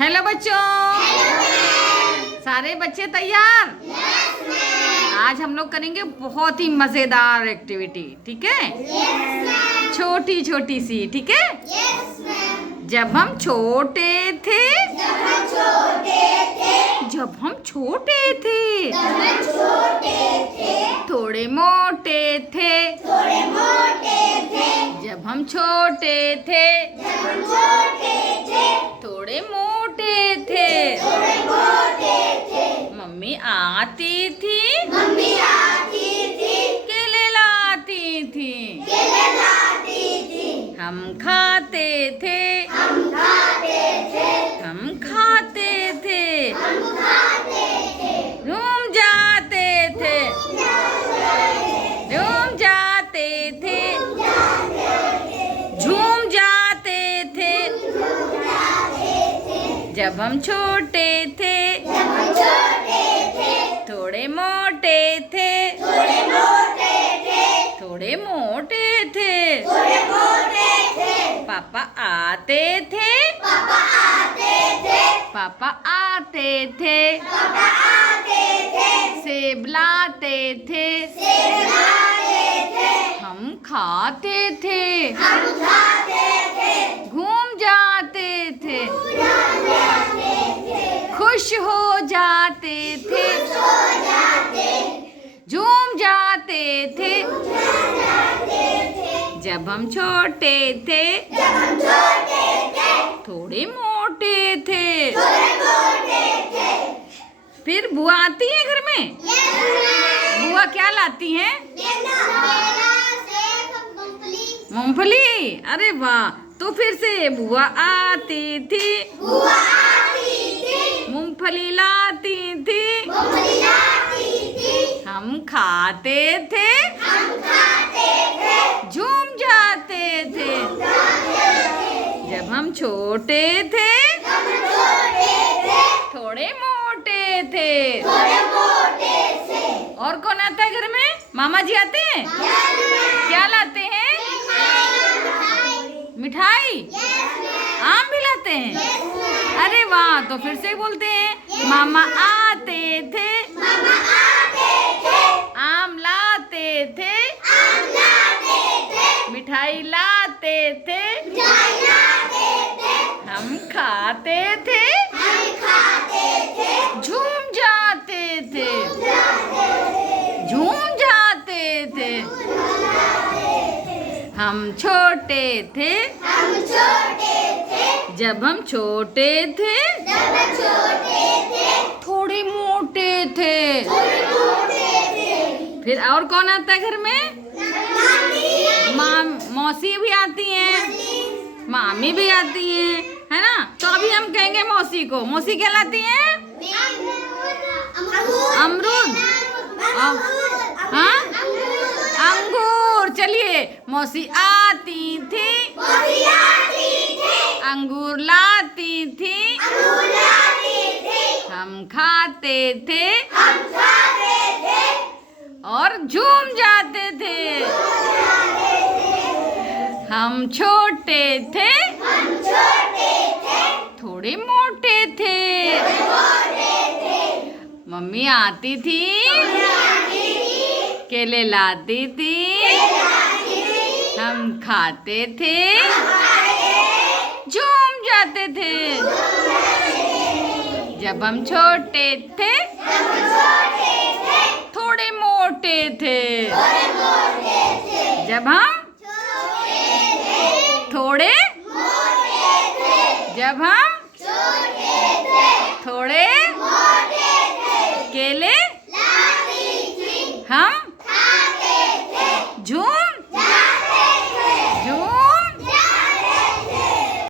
Hello बच्चों। सारे बच्चे तैयार? आज हम लोग करेंगे बहुत ही मजेदार एक्टिविटी, ठीक है? छोटी छोटी सी, ठीक है? जब हम छोटे थे, जब हम छोटे थे, थोड़े मोटे थे, जब हम छोटे थे, थोड़े मोटे थे, मम्मी आती थी, केले लाती थी, हम खाते थे, हम खाते थे, घूम जाते थे, घूम जाते थे, झूम जाते थे, जब हम छोटे थे, थोड़े मोटे थे, थोड़े मोटे थे, पापा आते थे, पापा आते थे, सेब लाते थे, हम खाते थे, घूम जाते थे, खुश हो जाते थे, झूम जाते थे, जब हम छोटे थे, थोड़े मोटे थे। फिर बुआ आती है घर में? बुआ क्या लाती हैं? मूंगफली। अरे वाह! तो फिर से बुआ आती थी, मूंगफली लाती थी, हम खाते थे, झूम जाते थे, जब हम छोटे थे, थोड़े मोटे थे। और कौन आता है घर में? मामा जी आते हैं? क्या लाते हैं? मिठाई? आम भी लाते हैं? अरे वाह! तो फिर से बोलते हैं, मामा आते थे, आम लाते थे, मिठाई लाते थे, हम खाते थे, झूम जाते थे, झूम जाते थे, हम छोटे थे, जब हम छोटे थे, थोड़े मोटे थे। फिर और कौन आता है घर में? मौसी भी आती हैं, मामी भी आती हैं, है ना? तो अभी हम कहेंगे मौसी को। मौसी क्या लाती हैं? अमरूद। हाँ, अंगूर। चलिए, मौसी आती थी, अंगूर लाती थी, हम खाते थे, और झूम जाते थे, हम छोटे थे, थोड़े मोटे थे, मम्मी आती थी, केले लाती थी, हम खाते थे, झूम जाते थे, जब हम छोटे थे, थोड़े मोटे थे, जब हम थोड़े, जब हम थोड़े, केले हम